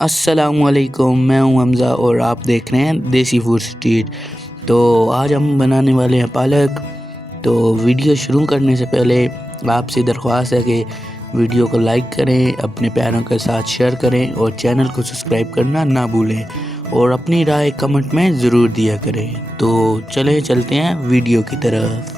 अस्सलामुअलैकुम, मैं हूं हमज़ा और आप देख रहे हैं देसी फूड स्ट्रीट। तो आज हम बनाने वाले हैं पालक। तो वीडियो शुरू करने से पहले आपसे दरख्वास्त है कि वीडियो को लाइक करें, अपने प्यारों के साथ शेयर करें और चैनल को सब्सक्राइब करना ना भूलें और अपनी राय कमेंट में ज़रूर दिया करें। तो चलें चलते हैं वीडियो की तरफ।